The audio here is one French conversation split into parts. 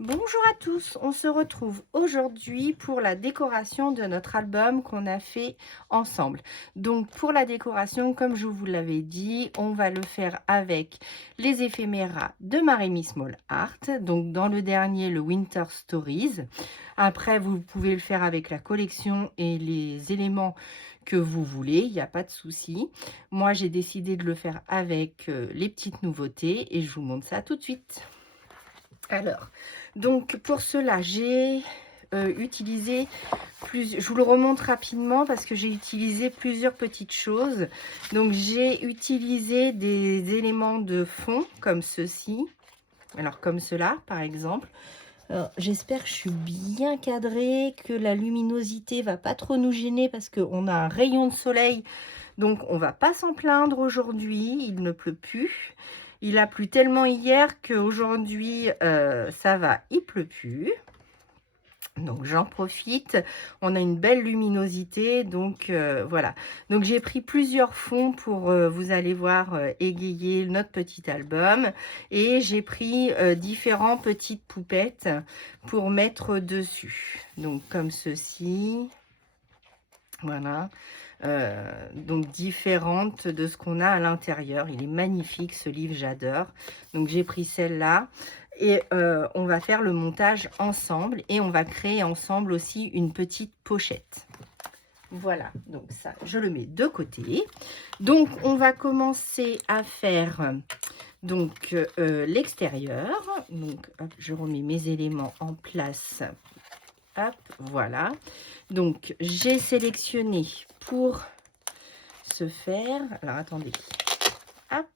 Bonjour à tous, on se retrouve aujourd'hui pour la décoration de notre album qu'on a fait ensemble. Donc pour la décoration, comme je vous l'avais dit, on va le faire avec les éphéméras de Marie Small Art, donc dans le dernier, le Winter Stories. Après, vous pouvez le faire avec la collection et les éléments que vous voulez, il n'y a pas de souci. Moi, j'ai décidé de le faire avec les petites nouveautés et je vous montre ça tout de suite. Alors, donc pour cela, j'ai utilisé je vous le remonte rapidement parce que j'ai utilisé plusieurs petites choses. Donc j'ai utilisé des éléments de fond comme ceci, alors comme cela par exemple. J'espère que je suis bien cadrée, que la luminosité va pas trop nous gêner parce qu'on a un rayon de soleil, donc on va pas s'en plaindre aujourd'hui, il ne pleut plus. Il a plu tellement hier qu'aujourd'hui, ça va, il pleut plus. Donc j'en profite, on a une belle luminosité, donc voilà. Donc j'ai pris plusieurs fonds pour, vous allez voir, égayer notre petit album. Et j'ai pris différentes petites poupettes pour mettre dessus. Donc comme ceci, voilà. Donc différentes de ce qu'on a à l'intérieur. Il est magnifique ce livre, j'adore. Donc j'ai pris celle-là et on va faire le montage ensemble et on va créer ensemble aussi une petite pochette. Voilà, donc ça je le mets de côté. Donc on va commencer à faire donc l'extérieur. Donc hop, je remets mes éléments en place. Hop, voilà. Donc j'ai sélectionné pour ce faire. Alors attendez. Hop.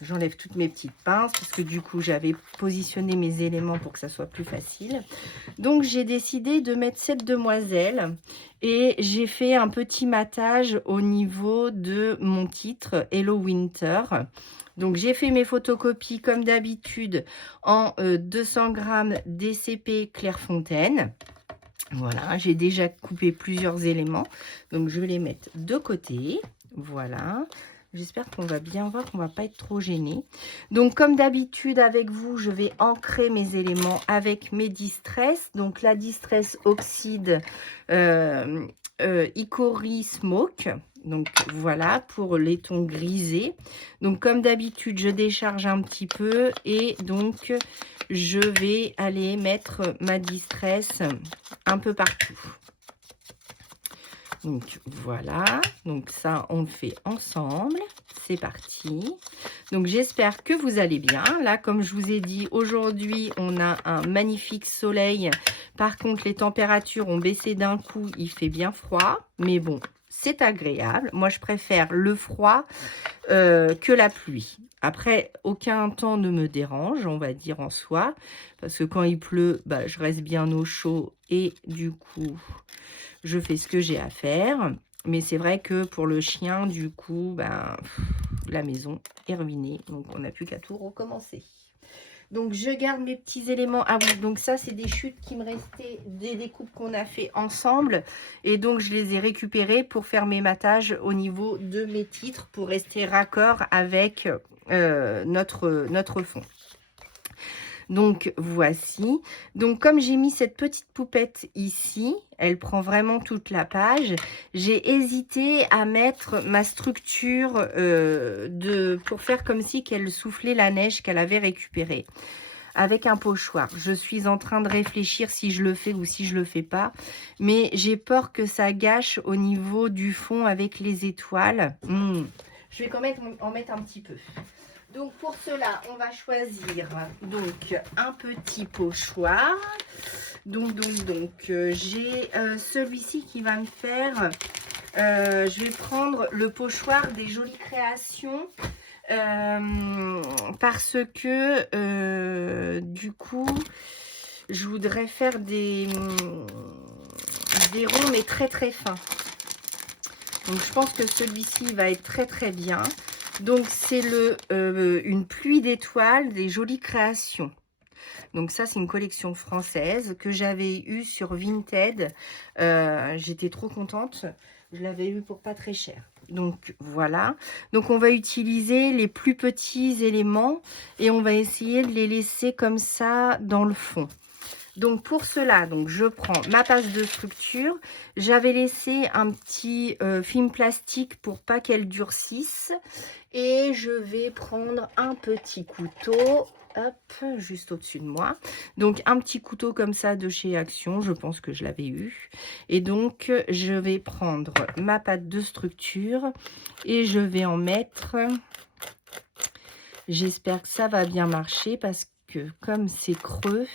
J'enlève toutes mes petites pinces parce que du coup j'avais positionné mes éléments pour que ça soit plus facile. Donc j'ai décidé de mettre cette demoiselle et j'ai fait un petit matage au niveau de mon titre Hello Winter. Donc j'ai fait mes photocopies comme d'habitude en 200 g DCP Clairefontaine. Voilà, j'ai déjà coupé plusieurs éléments, donc je vais les mettre de côté. Voilà, j'espère qu'on va bien voir, qu'on va pas être trop gêné. Donc comme d'habitude avec vous, je vais ancrer mes éléments avec mes Distress. Donc la Distress Oxyde Hickory Smoke. Donc voilà pour les tons grisés. Donc comme d'habitude, je décharge un petit peu et donc je vais aller mettre ma Distress un peu partout. Donc voilà, donc ça on le fait ensemble, c'est parti. Donc j'espère que vous allez bien. Là comme je vous ai dit, aujourd'hui on a un magnifique soleil. Par contre les températures ont baissé d'un coup, il fait bien froid, mais bon c'est agréable. Moi je préfère le froid que la pluie. Après, aucun temps ne me dérange, on va dire en soi, parce que quand il pleut, bah, je reste bien au chaud et du coup, je fais ce que j'ai à faire. Mais c'est vrai que pour le chien, du coup, ben, la maison est ruinée, donc on n'a plus qu'à tout recommencer. Donc, je garde mes petits éléments. Ah oui, donc ça, c'est des chutes qui me restaient des découpes qu'on a fait ensemble. Et donc, je les ai récupérées pour faire mes matages au niveau de mes titres pour rester raccord avec notre fond. Donc, voici. Donc, comme j'ai mis cette petite poupette ici, elle prend vraiment toute la page. J'ai hésité à mettre ma structure pour faire comme si qu'elle soufflait la neige qu'elle avait récupérée avec un pochoir. Je suis en train de réfléchir si je le fais ou si je le fais pas. Mais j'ai peur que ça gâche au niveau du fond avec les étoiles. Je vais quand même en mettre un petit peu. Donc pour cela, on va choisir donc un petit pochoir. Donc j'ai celui-ci qui va me faire. Je vais prendre le pochoir des Jolies Créations. Parce que du coup je voudrais faire des ronds mais très très fins. Donc je pense que celui-ci va être très très bien. Donc c'est une pluie d'étoiles des Jolies Créations. Donc ça c'est une collection française que j'avais eue sur Vinted. J'étais trop contente. Je l'avais eu pour pas très cher. Donc voilà. Donc on va utiliser les plus petits éléments et on va essayer de les laisser comme ça dans le fond. Donc pour cela, donc je prends ma passe de structure. J'avais laissé un petit film plastique pour pas qu'elle durcisse. Et je vais prendre un petit couteau, hop, juste au-dessus de moi. Donc un petit couteau comme ça de chez Action, je pense que je l'avais eu. Et donc je vais prendre ma pâte de structure et je vais en mettre. J'espère que ça va bien marcher parce que comme c'est creux,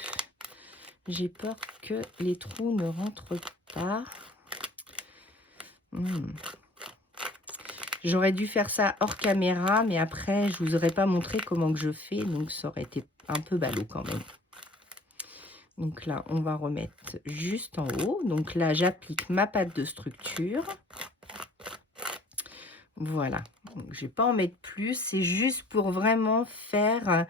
j'ai peur que les trous ne rentrent pas. J'aurais dû faire ça hors caméra, mais après, je vous aurais pas montré comment que je fais, donc ça aurait été un peu ballot quand même. Donc là, on va remettre juste en haut. Donc là, j'applique ma pâte de structure. Voilà. Donc, je ne vais pas en mettre plus. C'est juste pour vraiment faire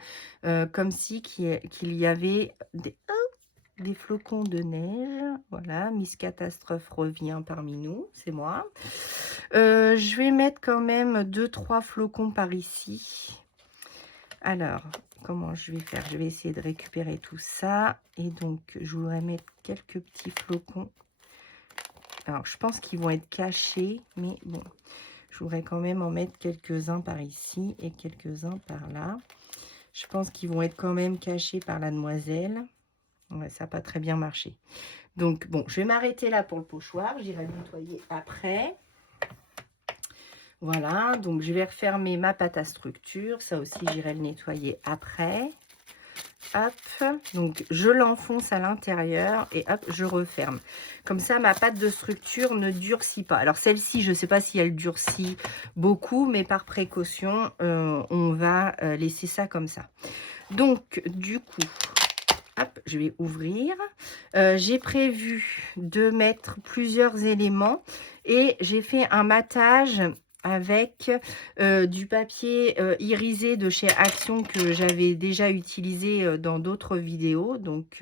comme si qu'il y avait des flocons de neige. Voilà, Miss Catastrophe revient parmi nous, c'est moi. Je vais mettre quand même 2-3 flocons par ici. Alors, comment je vais faire? Je vais essayer de récupérer tout ça. Et donc, je voudrais mettre quelques petits flocons. Alors, je pense qu'ils vont être cachés, mais bon, je voudrais quand même en mettre quelques-uns par ici et quelques-uns par là. Je pense qu'ils vont être quand même cachés par la demoiselle. Ouais, ça n'a pas très bien marché. Donc, bon, je vais m'arrêter là pour le pochoir. J'irai le nettoyer après. Voilà, donc je vais refermer ma pâte à structure. Ça aussi, j'irai le nettoyer après. Hop, donc je l'enfonce à l'intérieur et hop, je referme. Comme ça, ma pâte de structure ne durcit pas. Alors celle-ci, je ne sais pas si elle durcit beaucoup, mais par précaution, on va laisser ça comme ça. Donc, du coup, hop, je vais ouvrir. J'ai prévu de mettre plusieurs éléments et j'ai fait un matage avec du papier irisé de chez Action que j'avais déjà utilisé dans d'autres vidéos. Donc,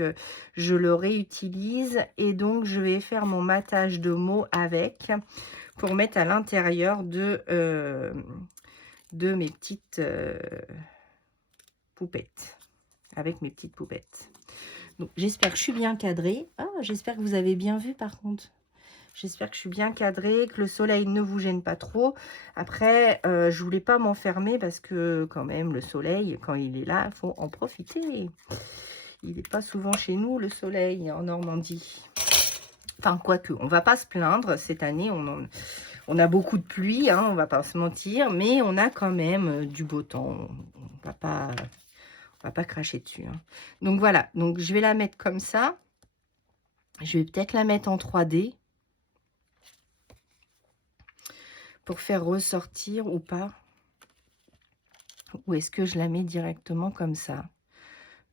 je le réutilise et donc je vais faire mon matage de mots avec pour mettre à l'intérieur de mes petites poupettes. Avec mes petites poupettes. Donc, j'espère que je suis bien cadrée. Ah, j'espère que vous avez bien vu par contre. J'espère que je suis bien cadrée, que le soleil ne vous gêne pas trop. Après, je voulais pas m'enfermer parce que quand même, le soleil, quand il est là, il faut en profiter. Il n'est pas souvent chez nous, le soleil, en Normandie. Enfin, quoique, on va pas se plaindre. Cette année, on a beaucoup de pluie, hein, on va pas se mentir. Mais on a quand même du beau temps. On va pas cracher dessus. Hein. Donc voilà, donc je vais la mettre comme ça. Je vais peut-être la mettre en 3D. Pour faire ressortir ou pas? Ou est-ce que je la mets directement comme ça?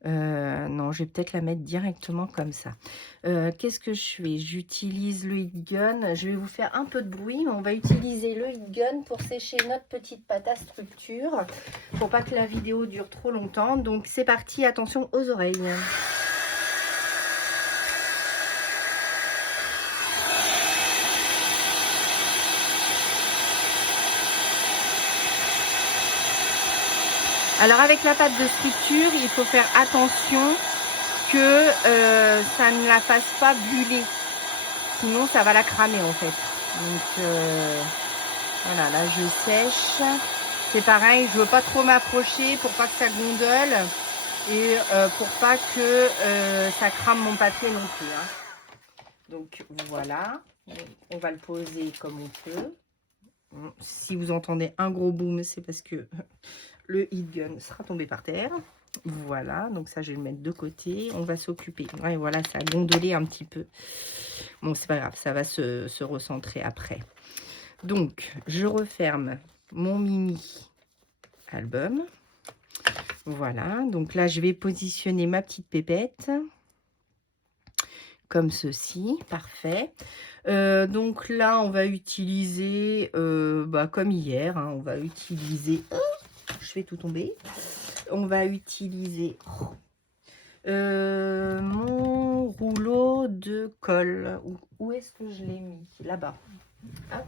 Non, je vais peut-être la mettre directement comme ça. Qu'est-ce que je fais? J'utilise le heat gun. Je vais vous faire un peu de bruit, mais on va utiliser le heat gun pour sécher notre petite pâte à structure. Pour pas que la vidéo dure trop longtemps. Donc c'est parti, attention aux oreilles. Alors avec la pâte de structure, il faut faire attention que ça ne la fasse pas buller. Sinon, ça va la cramer en fait. Donc voilà, là je sèche. C'est pareil, je veux pas trop m'approcher pour pas que ça gondole et pour pas que ça crame mon papier non plus. Hein. Donc voilà, on va le poser comme on peut. Si vous entendez un gros boom, c'est parce que le heat gun sera tombé par terre. Voilà, donc ça, je vais le mettre de côté. On va s'occuper. Ouais, voilà, ça a gondolé un petit peu. Bon, c'est pas grave, ça va se recentrer après. Donc, je referme mon mini album. Voilà, donc là, je vais positionner ma petite pépette. Comme ceci, parfait. Donc là, on va utiliser, comme hier, hein, on va utiliser... je fais tout tomber. On va utiliser mon rouleau de colle. Où est-ce que je l'ai mis? Là. là-bas. Hop,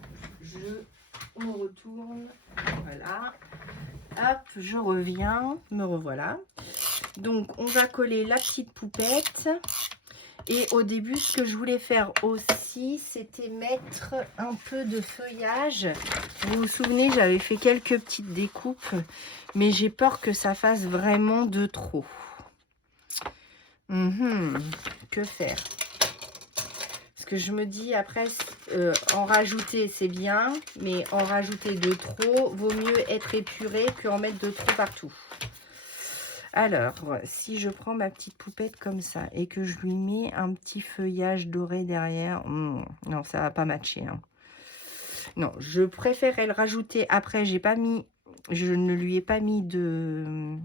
on retourne. Voilà. Hop, je reviens. Me revoilà. Donc, on va coller la petite poupette. Et au début, ce que je voulais faire aussi, c'était mettre un peu de feuillage. Vous vous souvenez, j'avais fait quelques petites découpes, mais j'ai peur que ça fasse vraiment de trop. Que faire? Parce que je me dis, après, en rajouter, c'est bien, mais en rajouter de trop, vaut mieux être épuré qu'en mettre de trop partout. Alors, si je prends ma petite poupette comme ça et que je lui mets un petit feuillage doré derrière, non, ça va pas matcher. Hein. Non, je préférerais le rajouter après. Je ne lui ai pas mis de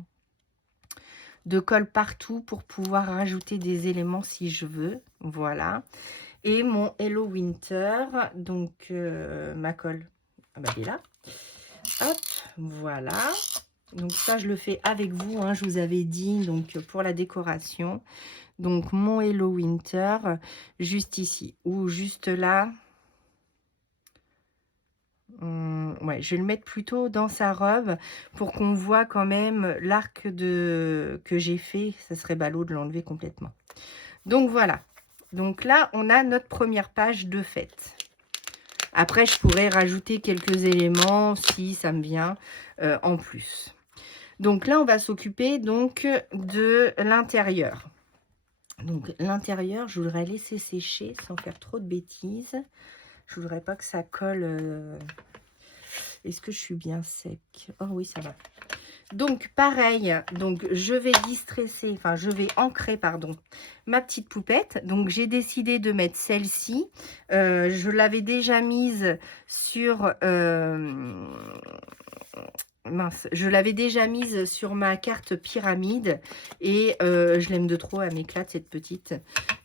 colle partout pour pouvoir rajouter des éléments si je veux. Voilà. Et mon Hello Winter, donc ma colle, ah bah, elle est là. Hop, voilà. Donc ça, je le fais avec vous, hein, je vous avais dit, donc pour la décoration. Donc mon Hello Winter, juste ici, ou juste là. Ouais, je vais le mettre plutôt dans sa robe pour qu'on voit quand même l'arc que j'ai fait. Ça serait ballot de l'enlever complètement. Donc voilà. Donc là, on a notre première page de fête. Après, je pourrais rajouter quelques éléments si ça me vient en plus. Donc là, on va s'occuper donc de l'intérieur. Donc l'intérieur, je voudrais laisser sécher sans faire trop de bêtises. Je voudrais pas que ça colle. Est-ce que je suis bien sec? Oh oui, ça va. Donc pareil, donc je vais distresser, enfin je vais ancrer, pardon, ma petite poupette. Donc j'ai décidé de mettre celle-ci. Je l'avais déjà mise sur... mince, je l'avais déjà mise sur ma carte pyramide et je l'aime de trop, elle m'éclate cette petite.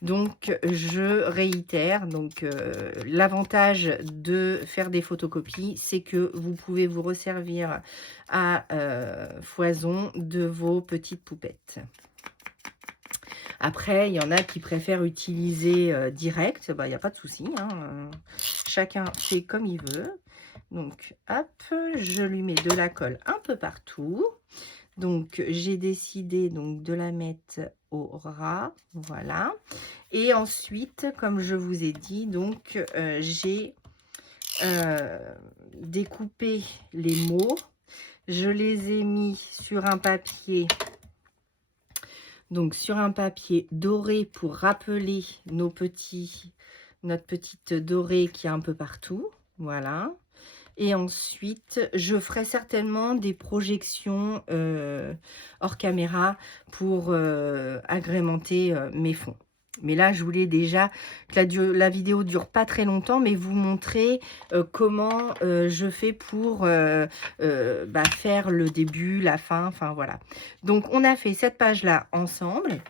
Donc je réitère, donc l'avantage de faire des photocopies, c'est que vous pouvez vous resservir à foison de vos petites poupettes. Après, il y en a qui préfèrent utiliser direct, bah, il n'y a pas de souci, hein. Chacun fait comme il veut. Donc, hop, je lui mets de la colle un peu partout. Donc, j'ai décidé donc de la mettre au ras, voilà. Et ensuite, comme je vous ai dit, donc j'ai découpé les mots. Je les ai mis sur un papier. Donc, sur un papier doré pour rappeler notre petite dorée qui est un peu partout. Voilà. Et ensuite, je ferai certainement des projections hors caméra pour agrémenter mes fonds. Mais là, je voulais déjà que la vidéo dure pas très longtemps, mais vous montrer comment je fais pour faire le début, la fin, enfin voilà. Donc, on a fait cette page-là ensemble.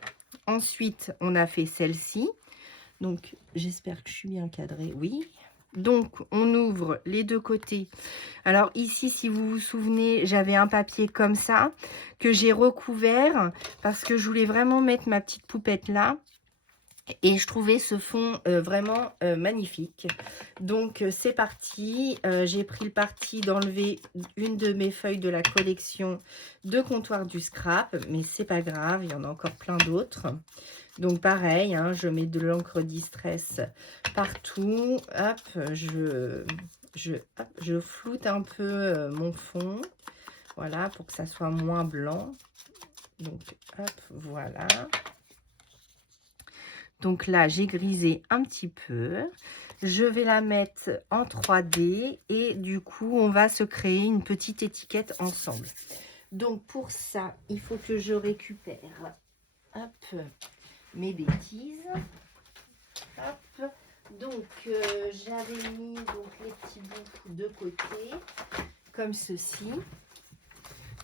Ensuite, on a fait celle-ci. Donc, j'espère que je suis bien cadrée. Oui. Donc, on ouvre les deux côtés. Alors ici, si vous vous souvenez, j'avais un papier comme ça que j'ai recouvert parce que je voulais vraiment mettre ma petite poupette là. Et je trouvais ce fond vraiment magnifique. Donc, c'est parti. J'ai pris le parti d'enlever une de mes feuilles de la collection de Comptoir du Scrap. Mais c'est pas grave, il y en a encore plein d'autres. Donc, pareil, hein, je mets de l'encre Distress partout. Hop, je floute un peu mon fond. Voilà, pour que ça soit moins blanc. Donc, hop, voilà. Donc là, j'ai grisé un petit peu. Je vais la mettre en 3D et du coup, on va se créer une petite étiquette ensemble. Donc pour ça, il faut que je récupère hop, mes bêtises. Hop. Donc j'avais mis donc, les petits bouts de côté, comme ceci.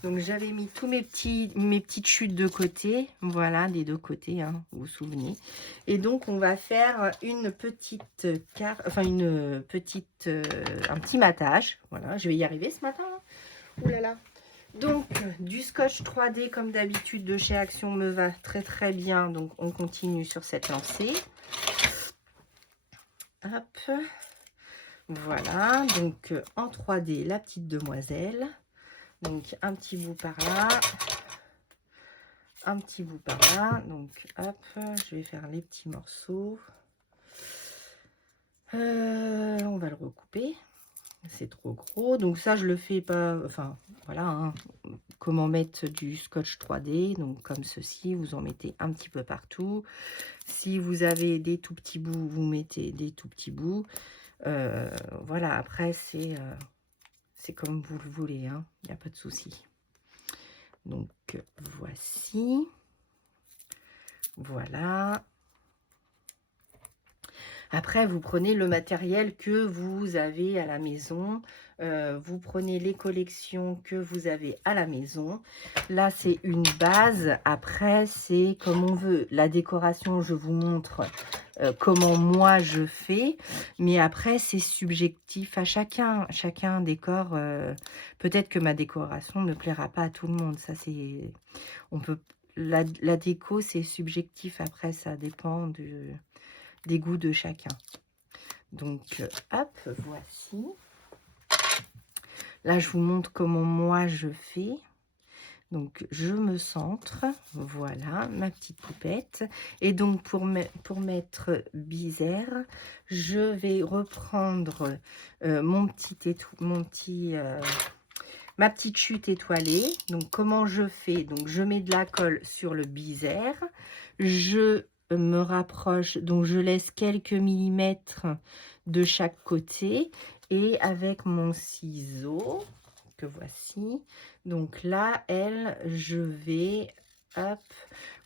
Donc, j'avais mis tous mes petites chutes de côté. Voilà, des deux côtés, hein, vous vous souvenez. Et donc, on va faire une petite carte, enfin, un petit matage. Voilà, je vais y arriver ce matin. Hein. Ouh là là. Donc, du scotch 3D, comme d'habitude, de chez Action me va très, très bien. Donc, on continue sur cette lancée. Hop. Voilà, donc en 3D, la petite demoiselle. Donc un petit bout par là, un petit bout par là. Donc hop, je vais faire les petits morceaux. On va le recouper. C'est trop gros. Donc ça, je le fais pas... Enfin, voilà, hein, comment mettre du scotch 3D. Donc comme ceci, vous en mettez un petit peu partout. Si vous avez des tout petits bouts, vous mettez des tout petits bouts. Voilà, après, c'est comme vous le voulez. Hein, il n'y a pas de souci. Donc voici. Voilà. Après, vous prenez le matériel que vous avez à la maison. Vous prenez les collections que vous avez à la maison. Là, c'est une base. Après, c'est comme on veut. La décoration, je vous montre comment moi je fais. Mais après, c'est subjectif à chacun. Chacun décore. Peut-être que ma décoration ne plaira pas à tout le monde. Ça, c'est... On peut... La déco, c'est subjectif. Après, ça dépend des goûts de chacun. Donc, hop, voici. Là, je vous montre comment moi je fais. Donc, je me centre. Voilà, ma petite poupette. Et donc, pour mettre Bizère, je vais reprendre ma petite chute étoilée. Donc, comment je fais? Donc, je mets de la colle sur le Bizère. Je me rapproche, donc je laisse quelques millimètres de chaque côté. Et avec mon ciseau, que voici, donc là, je vais, hop,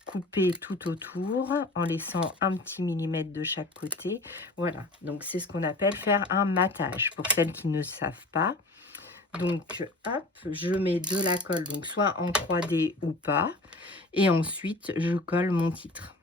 couper tout autour en laissant un petit millimètre de chaque côté. Voilà, donc c'est ce qu'on appelle faire un matage, pour celles qui ne savent pas. Donc, hop, je mets de la colle, donc soit en 3D ou pas. Et ensuite, je colle mon titre.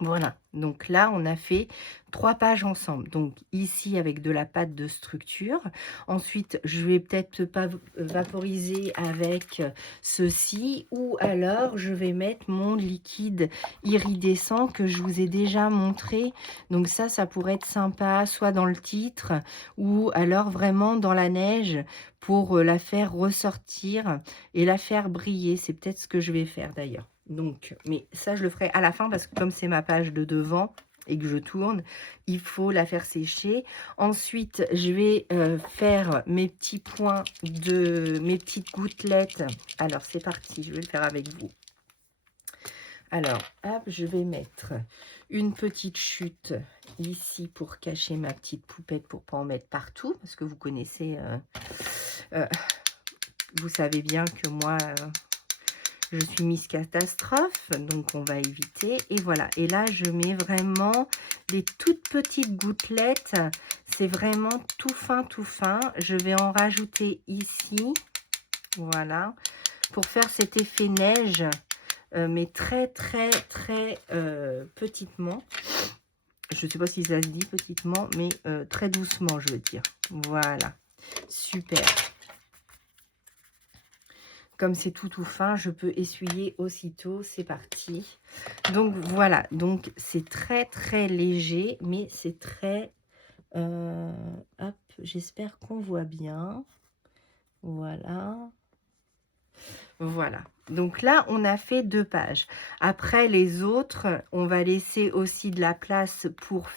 Voilà, donc là, on a fait 3 pages ensemble. Donc ici, avec de la pâte de structure. Ensuite, je vais peut-être pas vaporiser avec ceci. Ou alors, je vais mettre mon liquide iridescent que je vous ai déjà montré. Donc ça pourrait être sympa, soit dans le titre ou alors vraiment dans la neige pour la faire ressortir et la faire briller. C'est peut-être ce que je vais faire d'ailleurs. Donc, mais ça, je le ferai à la fin parce que comme c'est ma page de devant et que je tourne, il faut la faire sécher. Ensuite, je vais faire mes petits points mes petites gouttelettes. Alors, c'est parti, je vais le faire avec vous. Alors, hop, je vais mettre une petite chute ici pour cacher ma petite poupette pour pas en mettre partout parce que vous connaissez, vous savez bien que moi... je suis Miss Catastrophe, donc on va éviter. Et voilà, et là, je mets vraiment des toutes petites gouttelettes. C'est vraiment tout fin, tout fin. Je vais en rajouter ici, voilà, pour faire cet effet neige, mais très, très, très petitement. Je ne sais pas si ça se dit petitement, mais très doucement, je veux dire. Voilà, super. Comme c'est tout fin, je peux essuyer aussitôt. C'est parti. Donc voilà, donc c'est très très léger, mais c'est très... hop, j'espère qu'on voit bien. Voilà. Voilà. Donc là, on a fait 2 pages. Après, les autres, on va laisser aussi de la place pour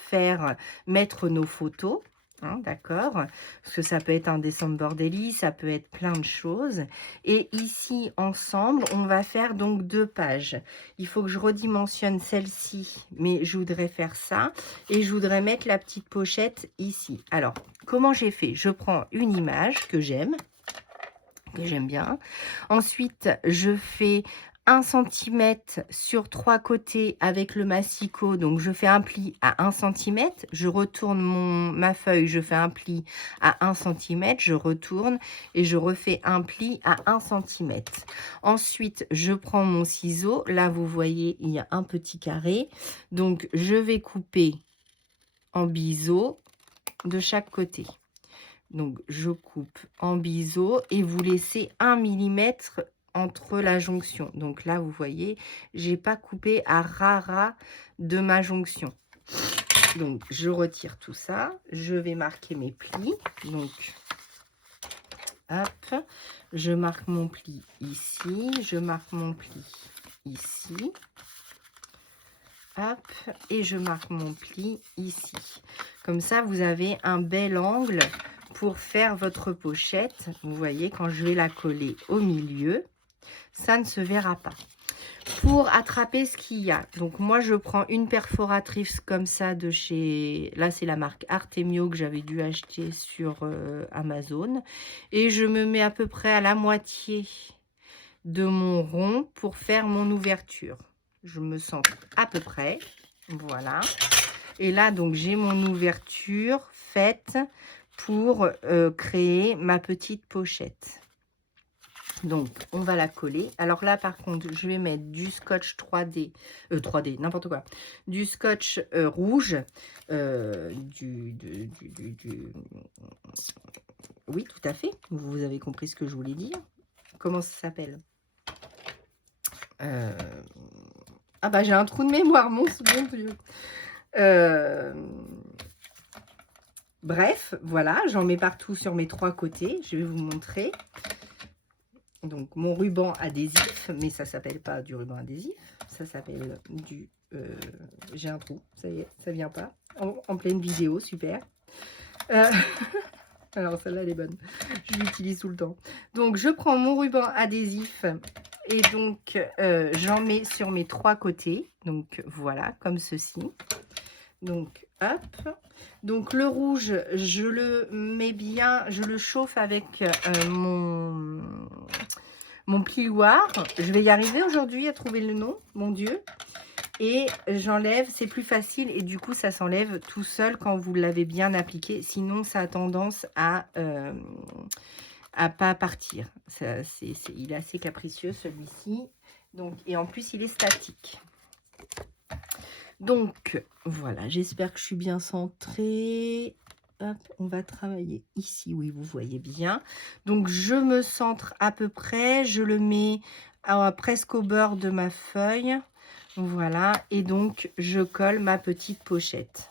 mettre nos photos. Hein, d'accord, parce que ça peut être un December Daily, ça peut être plein de choses. Et ici, ensemble, on va faire donc 2 pages. Il faut que je redimensionne celle-ci, mais je voudrais faire ça. Et je voudrais mettre la petite pochette ici. Alors, comment j'ai fait? Je prends une image que j'aime bien. Ensuite, je fais 1 cm sur 3 côtés avec le massicot. Donc, je fais un pli à 1 cm. Je retourne ma feuille. Je fais un pli à 1 cm. Je retourne et je refais un pli à 1 cm. Ensuite, je prends mon ciseau. Là, vous voyez, il y a un petit carré. Donc, je vais couper en biseau de chaque côté. Donc, je coupe en biseau et vous laissez 1 millimètre entre la jonction. Donc là, vous voyez, j'ai pas coupé à ras de ma jonction. Donc, je retire tout ça. Je vais marquer mes plis. Donc, hop, je marque mon pli ici. Je marque mon pli ici. Hop, et je marque mon pli ici. Comme ça, vous avez un bel angle pour faire votre pochette. Vous voyez, quand je vais la coller au milieu, ça ne se verra pas. Pour attraper ce qu'il y a, donc moi je prends une perforatrice comme ça de chez, là c'est la marque Artemio que j'avais dû acheter sur Amazon, et je me mets à peu près à la moitié de mon rond pour faire mon ouverture. Je me centre à peu près, voilà, et là donc j'ai mon ouverture faite pour créer ma petite pochette. Donc, on va la coller. Alors là, par contre, je vais mettre du scotch 3D, n'importe quoi, du scotch rouge, oui, tout à fait, vous avez compris ce que je voulais dire. Comment ça s'appelle? Ah bah, j'ai un trou de mémoire, mon Dieu. Bref, voilà, j'en mets partout sur mes 3 côtés. Je vais vous montrer. Donc, mon ruban adhésif, mais ça s'appelle pas du ruban adhésif, ça s'appelle du... j'ai un trou, ça y est, ça vient pas. En pleine vidéo, super. Alors, celle-là, elle est bonne. Je l'utilise tout le temps. Donc, je prends mon ruban adhésif et donc, j'en mets sur mes 3 côtés. Donc, voilà, comme ceci. Donc, hop. Donc, le rouge, je le mets bien, je le chauffe avec mon plioir. Je vais y arriver aujourd'hui à trouver le nom, mon Dieu. Et j'enlève, c'est plus facile et du coup, ça s'enlève tout seul quand vous l'avez bien appliqué. Sinon, ça a tendance à pas partir. Il est assez capricieux, celui-ci. Donc, et en plus, il est statique. Donc, voilà, j'espère que je suis bien centrée. Hop, on va travailler ici, oui, vous voyez bien. Donc, je me centre à peu près, je le mets presque au bord de ma feuille. Voilà, et donc, je colle ma petite pochette.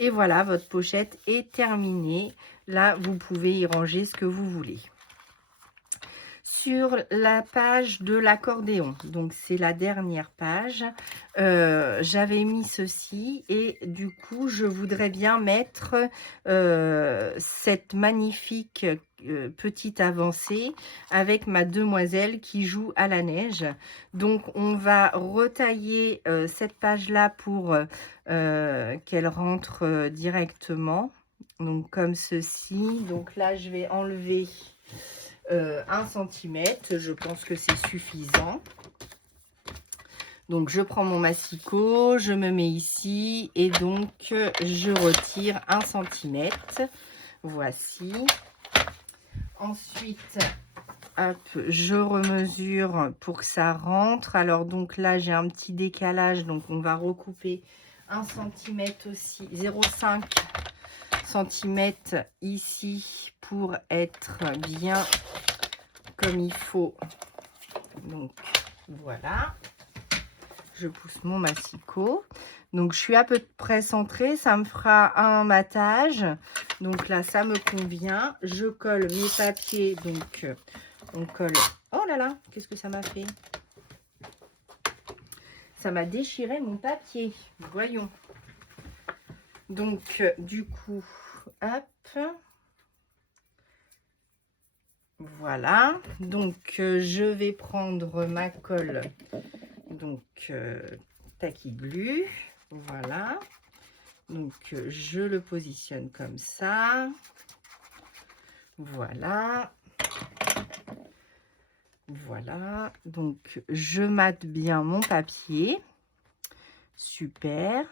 Et voilà, votre pochette est terminée. Là, vous pouvez y ranger ce que vous voulez. Sur la page de l'accordéon, donc c'est la dernière page, j'avais mis ceci et du coup je voudrais bien mettre cette magnifique petite avancée avec ma demoiselle qui joue à la neige. Donc on va retailler cette page là pour qu'elle rentre directement, donc comme ceci. Donc là je vais enlever 1 cm, je pense que c'est suffisant. Donc je prends mon massicot, je me mets ici et donc je retire 1 cm. Voici. Ensuite, hop, je remesure pour que ça rentre. Alors donc là j'ai un petit décalage, donc on va recouper 1 cm aussi, 0,5 cm ici pour être bien comme il faut. Donc voilà, je pousse mon massicot. Donc je suis à peu près centrée, ça me fera un matage. Donc là ça me convient. Je colle mes papiers, donc on colle. Oh là là, qu'est-ce que ça m'a fait? Ça m'a déchiré mon papier. Voyons. Donc du coup, hop. Voilà, donc je vais prendre ma colle, donc Tacky Glue, voilà, donc je le positionne comme ça, voilà, voilà, donc je mate bien mon papier, super,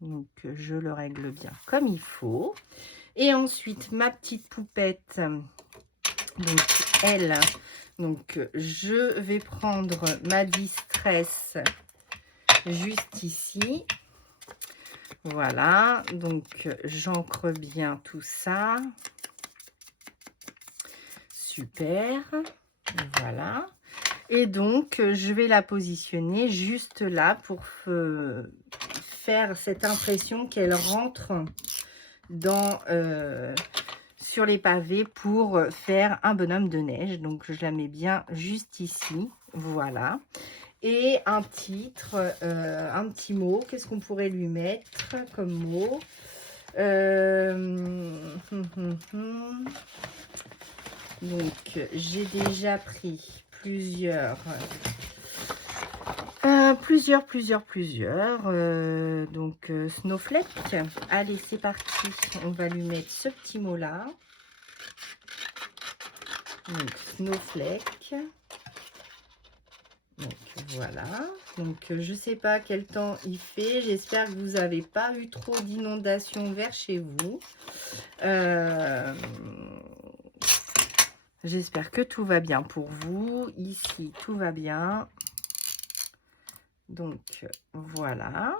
donc je le règle bien comme il faut, et ensuite ma petite poupette. Donc, elle, donc je vais prendre ma distress juste ici. Voilà, donc j'ancre bien tout ça. Super, voilà. Et donc, je vais la positionner juste là pour faire cette impression qu'elle rentre dans, sur les pavés pour faire un bonhomme de neige. Donc je la mets bien juste ici, voilà. Et un titre, un petit mot, qu'est-ce qu'on pourrait lui mettre comme mot? Donc j'ai déjà pris plusieurs, donc snowflake. Allez, c'est parti, on va lui mettre ce petit mot là. Donc snowflake. Donc voilà, donc je sais pas quel temps il fait, j'espère que vous n'avez pas eu trop d'inondations vers chez vous. J'espère que tout va bien pour vous. Ici, tout va bien. Donc, voilà.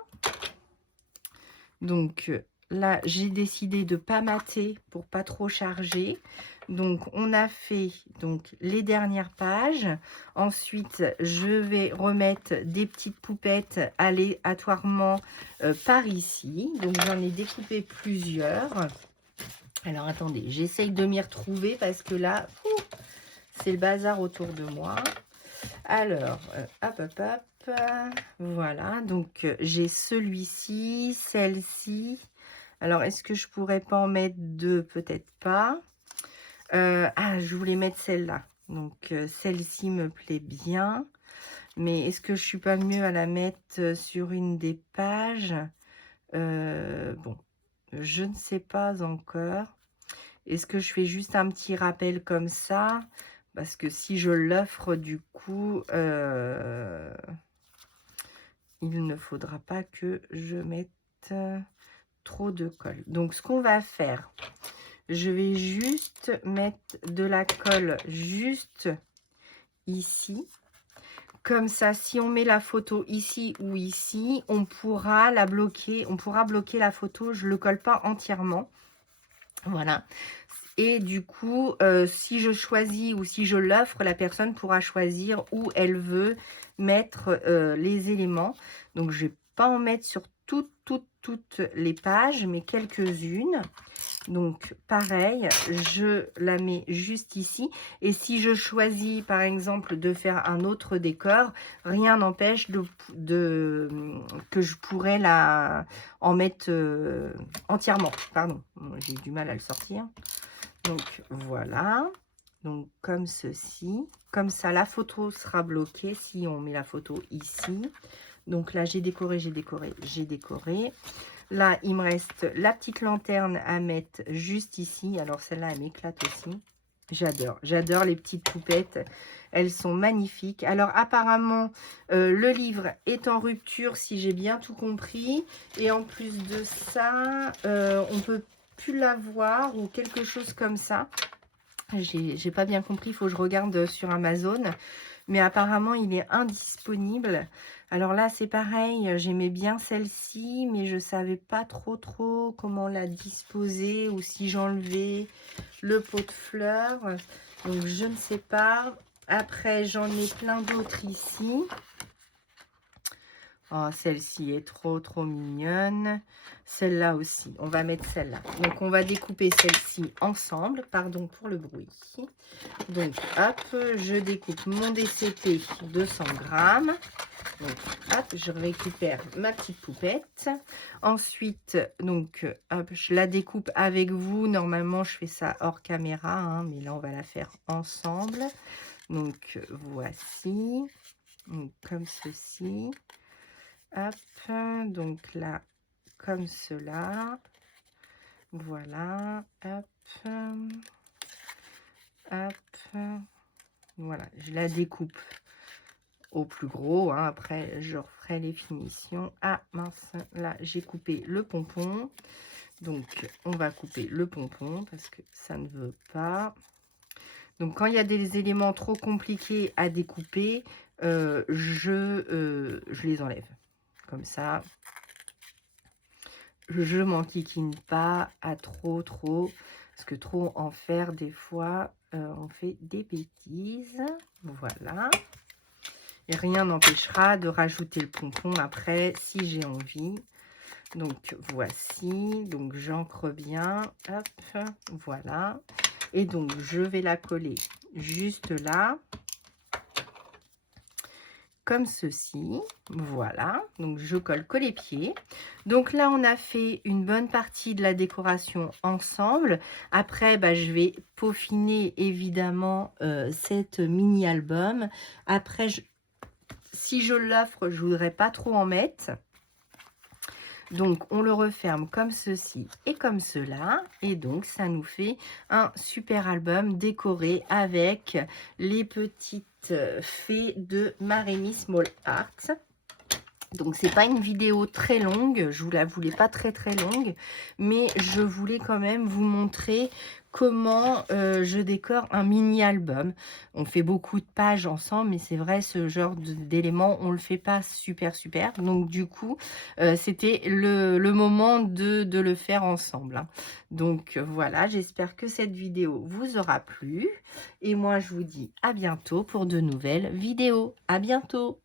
Donc, là, j'ai décidé de ne pas mater pour pas trop charger. Donc, on a fait donc les dernières pages. Ensuite, je vais remettre des petites poupettes aléatoirement par ici. Donc, j'en ai découpé plusieurs. Alors, attendez, j'essaye de m'y retrouver parce que là, c'est le bazar autour de moi. Alors, hop, hop, hop. Voilà, donc j'ai celui-ci, celle-ci. Alors, est-ce que je pourrais pas en mettre deux? Peut-être pas. Ah, je voulais mettre celle-là. Donc, celle-ci me plaît bien. Mais est-ce que je suis pas mieux à la mettre sur une des pages? Bon, je ne sais pas encore. Est-ce que je fais juste un petit rappel comme ça? Parce que si je l'offre, du coup, il ne faudra pas que je mette trop de colle. Donc, ce qu'on va faire, je vais juste mettre de la colle juste ici. Comme ça, si on met la photo ici ou ici, on pourra la bloquer. On pourra bloquer la photo. Je ne le colle pas entièrement. Voilà. Et du coup, si je choisis ou si je l'offre, la personne pourra choisir où elle veut mettre les éléments. Donc, je ne vais pas en mettre sur toutes les pages, mais quelques-unes. Donc, pareil, je la mets juste ici. Et si je choisis, par exemple, de faire un autre décor, rien n'empêche que je pourrais en mettre entièrement. Pardon, j'ai du mal à le sortir. Donc, voilà. Donc, comme ceci. Comme ça, la photo sera bloquée si on met la photo ici. Donc là, j'ai décoré, j'ai décoré, j'ai décoré. Là, il me reste la petite lanterne à mettre juste ici. Alors, celle-là, elle m'éclate aussi. J'adore, j'adore les petites poupettes. Elles sont magnifiques. Alors, apparemment, le livre est en rupture, si j'ai bien tout compris. Et en plus de ça, on peut plus l'avoir ou quelque chose comme ça. J'ai pas bien compris, il faut que je regarde sur Amazon. Mais apparemment, il est indisponible. Alors là, c'est pareil, j'aimais bien celle-ci, mais je savais pas trop comment la disposer ou si j'enlevais le pot de fleurs. Donc, je ne sais pas. Après, j'en ai plein d'autres ici. Oh, celle-ci est trop mignonne. Celle-là aussi, on va mettre celle-là. Donc, on va découper celle-ci ensemble. Pardon pour le bruit. Donc, hop, je découpe mon DCP 200 grammes. Donc, hop, je récupère ma petite poupette. Ensuite, donc, hop, je la découpe avec vous. Normalement, je fais ça hors caméra, hein, mais là, on va la faire ensemble. Donc, voici. Donc, comme ceci. Hop, donc là, comme cela. Voilà, hop, hop. Voilà, je la découpe au plus gros, hein. Après, je referai les finitions. Ah, mince, là, j'ai coupé le pompon. Donc, on va couper le pompon parce que ça ne veut pas. Donc, quand il y a des éléments trop compliqués à découper, je les enlève. Comme ça, je m'enquiquine pas à trop. Parce que trop en faire, des fois, on fait des bêtises. Voilà. Et rien n'empêchera de rajouter le pompon après, si j'ai envie. Donc voici, donc j'ancre bien, hop, voilà. Et donc je vais la coller juste là, comme ceci, voilà. Donc je colle coller-pied. Donc là on a fait une bonne partie de la décoration ensemble. Après bah, je vais peaufiner évidemment cette mini album. Après si je l'offre, je voudrais pas trop en mettre. Donc, on le referme comme ceci et comme cela. Et donc, ça nous fait un super album décoré avec les petites fées de Maremy Small Art. Donc, c'est pas une vidéo très longue. Je vous la voulais pas très longue. Mais je voulais quand même vous montrer comment je décore un mini album. On fait beaucoup de pages ensemble, mais c'est vrai, ce genre d'éléments, on le fait pas super. Donc du coup, c'était le moment de le faire ensemble, hein. Donc voilà, j'espère que cette vidéo vous aura plu. Et moi, je vous dis à bientôt pour de nouvelles vidéos. À bientôt!